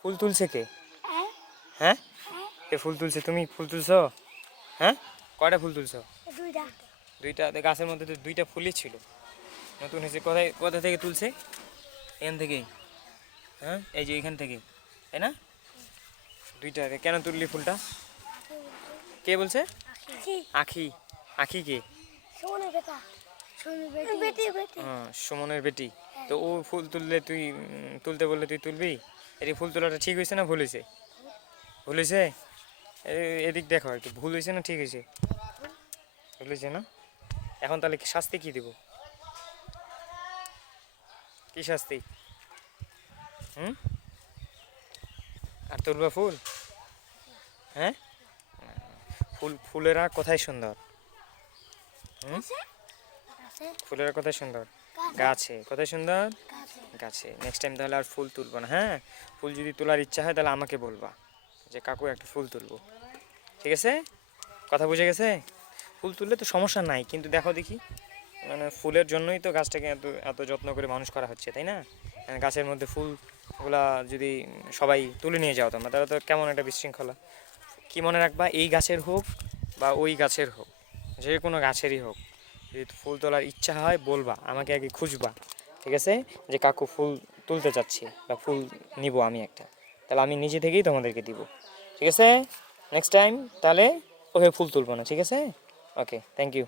ফুল তুলছে কে? হ্যাঁ, কে ফুল তুলছে? তুমি ফুল তুলছো? হ্যাঁ, কয়টা ফুল তুলছো? দুইটা। গাছের মধ্যে তো দুইটা ফুলই ছিল, নতুন হয়েছে। কোথা থেকে তুলছে? এখান থেকেই। হ্যাঁ, এই যে এখান থেকে, তাই না? দুইটা। কেন তুললি ফুলটা? কে বলছে? আখি। আখি কে? সুমনের বেটি। তো ও ফুল তুললে তুই তুলতে বললে তুই তুলবি? এই ফুল তোলাটা ঠিক হয়েছে না ভুল হয়েছে? ভুল হয়েছে? এদিক দেখো একটু, ভুল হয়েছে না ঠিক হয়েছে? ভুল হয়েছে না? এখন তাহলে শাস্তি কি দিব? কি শাস্তি? হুম, আর তুলবা ফুল? হ্যাঁ, ফুলেরা কোথায় সুন্দর? হুম, ফুলেরা কোথায় সুন্দর? গাছে। কোথায় সুন্দর? গাছে। নেক্সট টাইম তাহলে আর ফুল তুলবো না, হ্যাঁ? ফুল যদি তোলার ইচ্ছা হয় তাহলে আমাকে বলবা যে কাকু একটা ফুল তুলবো, ঠিক আছে? কথা বুঝে গেছে? ফুল তুললে তো সমস্যা নাই, কিন্তু দেখো দেখি, মানে ফুলের জন্যই তো গাছটাকে এত এত যত্ন করে মানুষ করা হচ্ছে, তাই না? গাছের মধ্যে ফুলগুলা যদি সবাই তুলে নিয়ে যাও তোমরা, তাহলে তো কেমন একটা বিশৃঙ্খলা। কি মনে রাখবা, এই গাছের হোক বা ওই গাছের হোক, যে কোনো গাছেরই হোক, যদি ফুল তোলার ইচ্ছা হয় বলবা, আমাকে আগে খুঁজবা, ঠিক আছে? যে কাকু ফুল তুলতে চাচ্ছি বা ফুল নিব আমি একটা, তাহলে আমি নিজে থেকেই তোমাদেরকে দিব, ঠিক আছে? নেক্সট টাইম তাহলে ওকে ফুল তুলবো না, ঠিক আছে? ওকে, থ্যাংক ইউ।